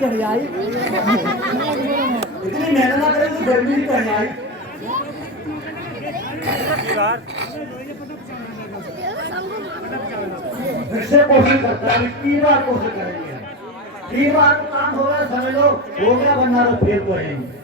चढ़ आई, इतनी मेहनत ना करे तो गर्मी भी चढ़ आई। फिर से कोशिश करता है, 3 बार कोशिश करेंगे, 3 बार तो काम हो गया, समझ लो हो गया, वरना तो फेल तो है।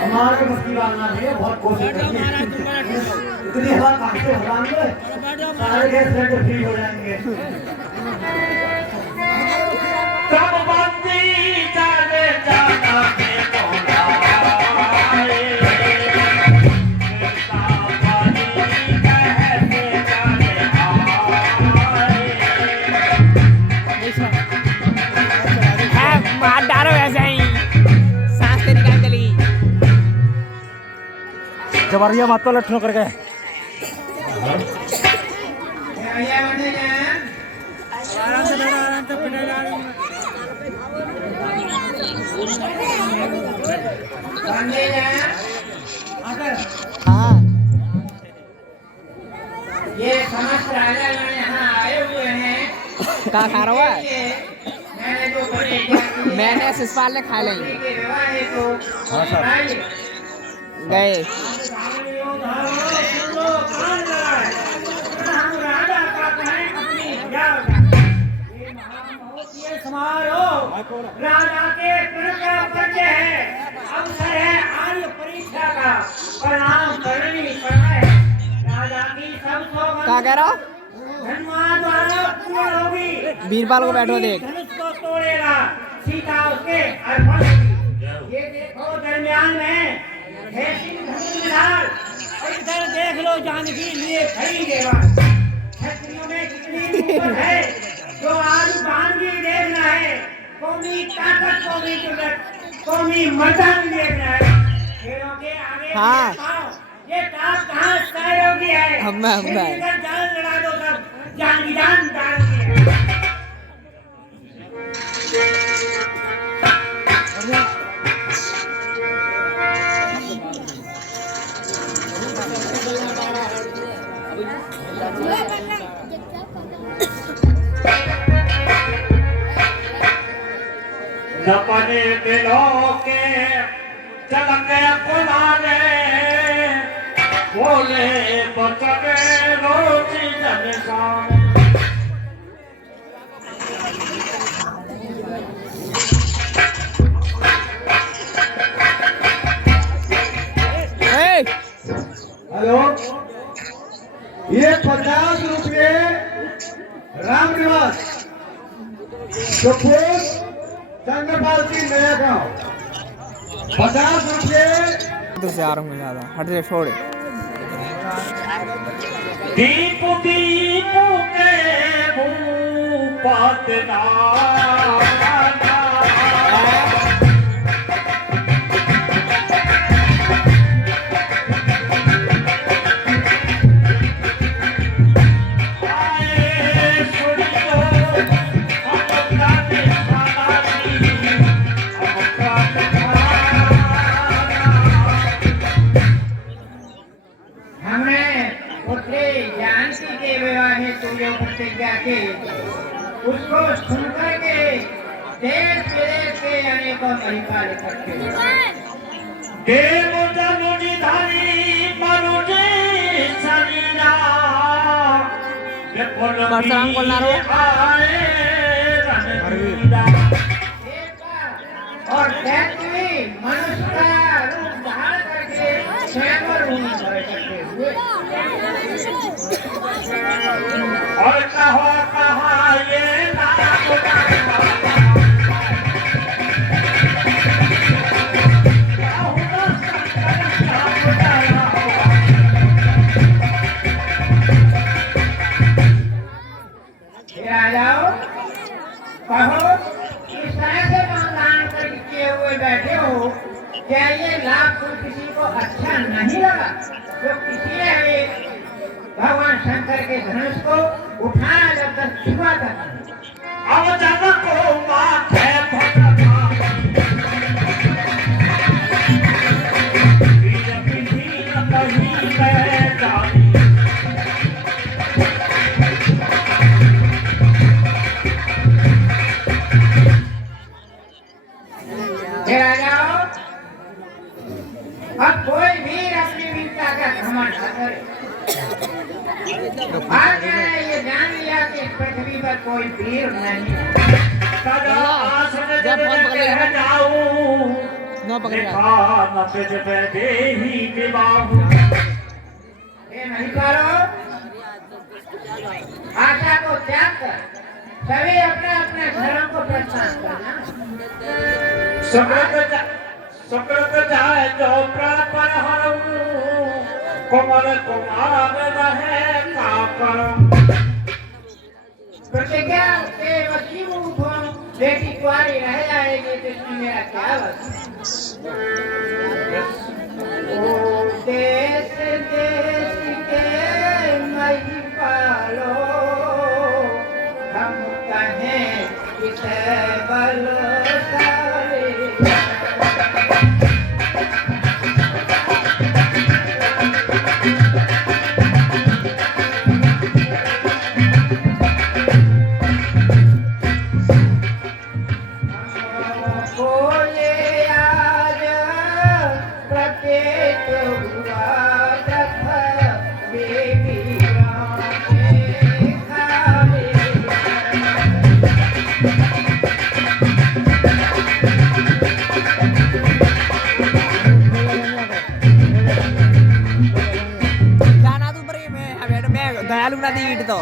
हमारे मस्ती वाला है, बहुत कोशिश करते हैं, इतनी हवा कहाँ से भगाएंगे, सारे गैस सिलेंडर फ्री हो जाएंगे। सब बंदी जाने जाना के तोड़ा आए, सावनी कहते जाने आए। है मार डालो ऐसे ही, सांस से निकाल चली। जबरिया मत तो लट्ठों कर गए। हाँ, ये समस्त राजा गण यहाँ आए हुए हैं। कहाँ खा रहा है? मैंने जो प्रतिज्ञा की है, मैंने शिषपाल ने खा लेंगे उसी के विवाह हेतु हाँ सर। गए। हम राजा का कहें अपनी जाओ। ये महामहोत्सव समारोह राजा के प्रण का परिचय है, अवसर है आर्य परीक्षा का, प्रणाम करनी समय राजा की सब सौगंध क्या कह रहा? धन्यवाद द्वारा पूर्ण होगी। बीरबल को बैठो देख। धनुष को तोड़ेगा, सीता उसके अर्पण होगी। ये देखो दरमियान में है सिंह धनुष विधान, और इधर देख लो जानकी लिए खड़ी देवान। क्षत्रियों में कितनी मुहूर्त है जो आज बाण भी देखना है, कौमी ताकत, कौमी जुर्रत, कौमी मर्दानी देखना है। खेलों के आगे हाँ। ये ताप कहाँ सहयोगी है। हम इधर जान लड़ा दो सब, जान की जान डालोगी है। अपने दिलों के चलके पुराने बोले बचने रोटी जनसाने। हेलो, ये 50 रुपये राम निवास सुखपुर चंद्रपाल सिंह नया गाँव, 50 रुपये। तो से आ रहा हूँ ज्यादा, हट से छोड़। दीप दीप के भूपत प्रतिज्ञा की, उसको सुनकर के देश विदेश के अनेकों महिपाल इकट्ठे हुए। देव धनुष धारी मनुष्य शरीरा, परशुराम को ना रो। आए रणवीरा। और दैत्य मनुष्य का रूप धारण करके स्वयंवर भूमि पर इकट्ठे हुए। और कहो कहा ये नाम अच्छा नहीं लगा तो किसी ने भी भगवान शंकर के धनुष को उठाया जब तक छुआ तक अब जग को माथे भटका वीर विधि कहीं मैं जानी आ जाओ अब कोई भी अपनी वीरता का घमंड न करे आज ये जान लिया कि इस पृथ्वी पर कोई वीर नहीं सदा आसन जब जाऊं नो पकड़ देखा न तुझ पे देही विवाह ये नहीं करो आशा को त्याग कर सभी अपने अपने घरों को प्रस्थान करना सुकृत जाए जो प्रापर हरऊं कुमार कुमार रहे का करम प्रतिज्ञा के वकील उठो बेटी कुआरी रह जाएगी तो इसमें मेरा क्या वकील ओ देश देश के मही पालो हम कहें किसे बल सारे गाना तू पर मैं दयालु ना दी ईट तो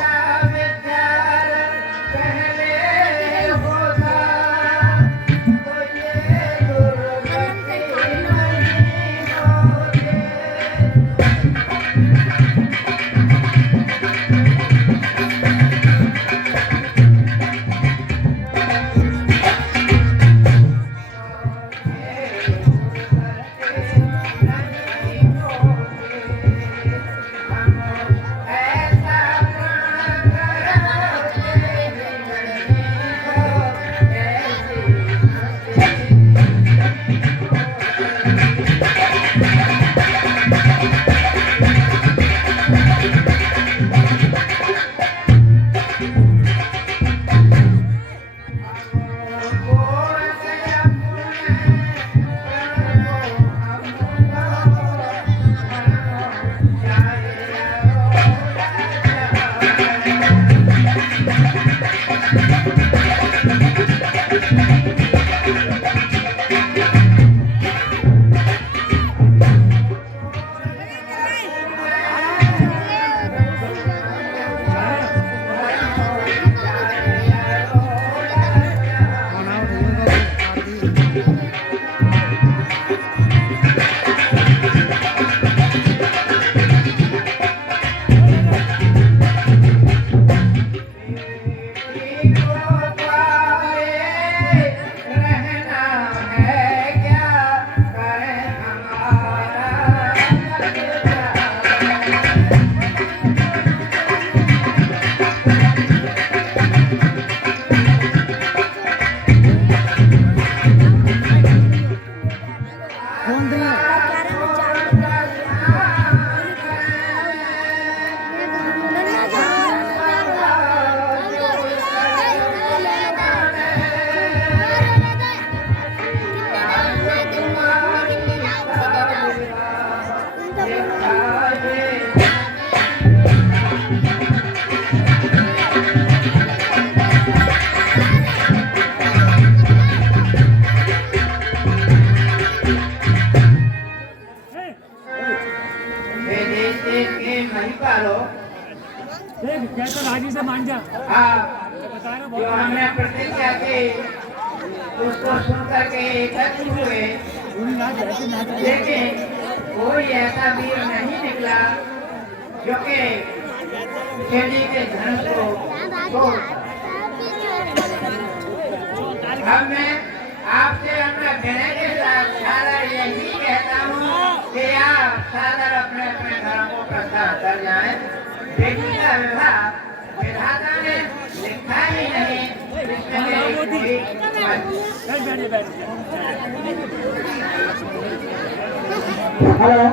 राजी से मान जा। हाँ, जो हमने प्रतिज्ञा की उसको सुन करके एकत्र हुए, लेकिन कोई ऐसा वीर नहीं निकला जो कि शिवजी के धनुष को तोड़। अब मैं आपसे अपना विनय के साथ सारा यही कहता हूँ कि आप सादर अपने अपने घरों को प्रस्थान कर जाए। बेटी का विवाह विधाता ने लिखा ही नहीं, इसमें मेरी हेलो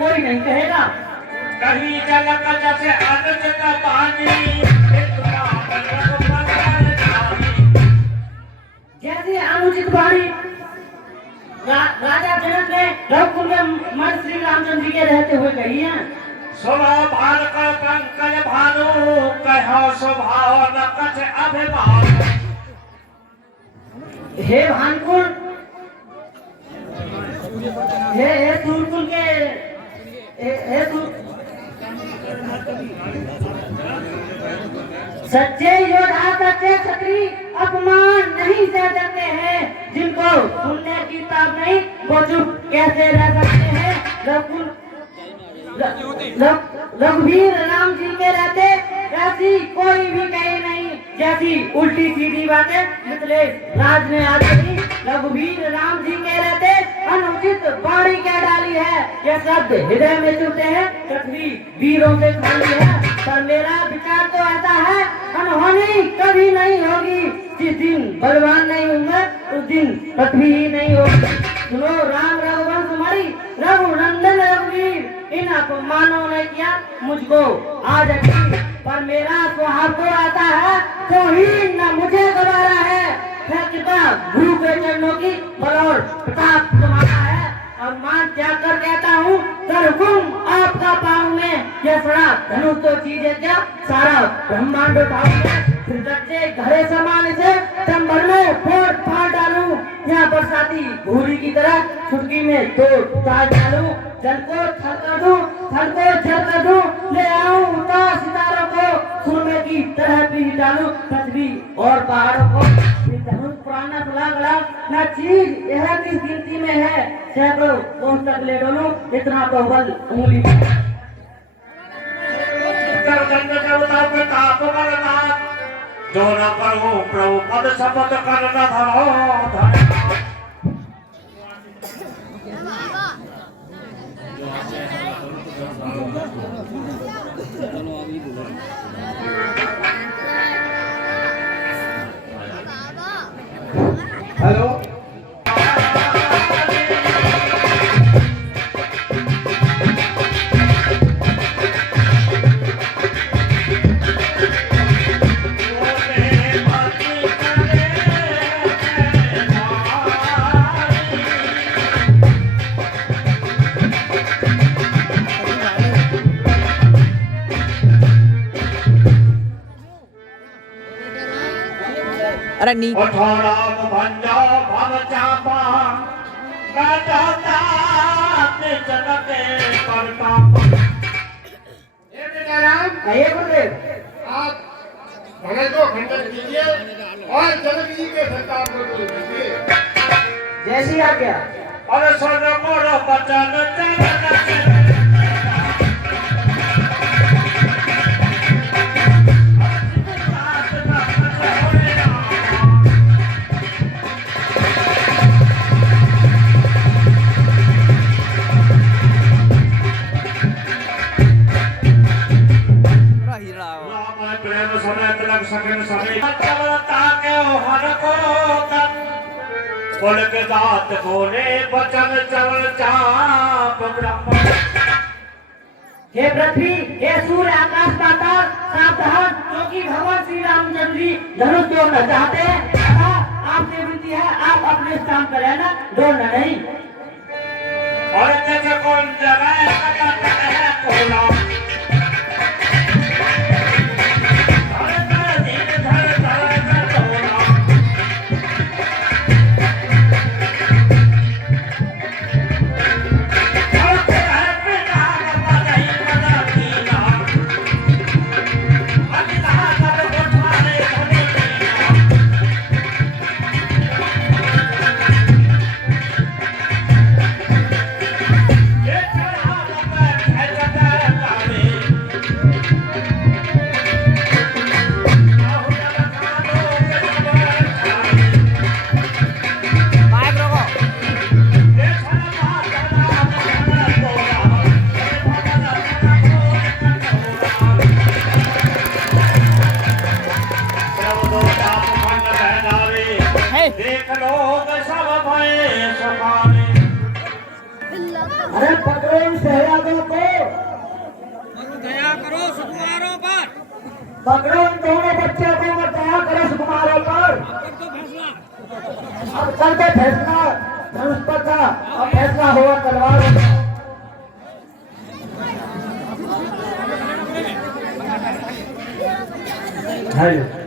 कोई नहीं कहेगा। कहीं जलक जैसे अनजत पानी, जैसे अनुचित वाणी राजा जनक ने रघुकुल में मर श्री रामचंद्र जी के रहते हुए कही है। सुनो भाल का पंकज भानु, कहो स्वभाव न कछ अभिमान। हे भानुकुल, हे सूरकुल के सच्चे योद्धा सच्चे क्षत्रिय अपमान नहीं सह सकते हैं। जिनको सुनने की ताब नहीं वो चुप कैसे रह सकते हैं। रघुवीर राम जी के रहते ऐसी कोई भी कही नहीं, जैसी उल्टी सीधी बातें मिथिलेश राज ने आज कही। रघुवीर राम जी के रहते अनुचित बाणी क्या डाली है, यह शब्द हृदय में चुभते हैं, पृथ्वी वीरों से खाली है। पर मेरा विचार तो ऐसा है, अनहोनी कभी नहीं होगी। जिस दिन बलवान नहीं होंगे उस दिन पृथ्वी ही नहीं होगी। सुनो राम रघुवंश मणि रघुनंदन रघुवीर, इन अपमानों ने किया मुझको आज अच्छी, पर मेरा स्वभाव तो आता है तो ही न मुझे गवारा है। गुरु के चरणों की बल और प्रताप तुम्हारा है। अब मान त्याग कर कहता हूँ हुकुम आपका पाऊंगे। यह सड़ा धनुष तो चीज है क्या, सारा ब्रह्मांड उठाऊंगे। फिर बच्चे घरे समान से चंबल में फोड़ फाड़ डालूं, यहाँ बरसाती भूरी की तरह छुटकी में दो उतार डालूं। जल को थल कर दूं, थल को जल कर दूं, ले आऊं उतार सितारों को, सुरमे की तरह पीस डालूं पृथ्वी और पहाड़ों को। धनुष पुराना सुला गला न चीज यह किस गिनती में है, सैकड़ों कोस तक ले डोलूं इतना तो बल उंगली में। जो न करो प्रभु पद शपथ करना धरो। हेलो अरे नी राम भंजो भव चापा, जनके परताप। आइए गुरुदेव, आप भगत को खंडन कीजिए और जनक जी के संताप को दूर कीजिए। जैसी आज्ञा। और स्वर्ग को बचन प्रेम समय तिलक सगन सभी के हर को तन बोल के दात बोले बचन चल चाप ब्रह्म। हे पृथ्वी, हे सूर्य, आकाश, पाताल, सावधान, क्योंकि भगवान श्री रामचंद्र जी धनुष तोड़ना चाहते हैं। आपसे विनती है आप अपने काम पर रहना, डोलना नहीं। और जैसे कौन जगह है कोला है देख लोग सब भय सुखाने। अरे पकड़ो इन शहजादों को, दया करो सुकुमारों पर। पकड़ो इन दोनों बच्चों को, मत दया करो सुकुमारों पर। अब कर दो फैसला धनुष पर का, अब फैसला हुआ तलवार पर। हेलो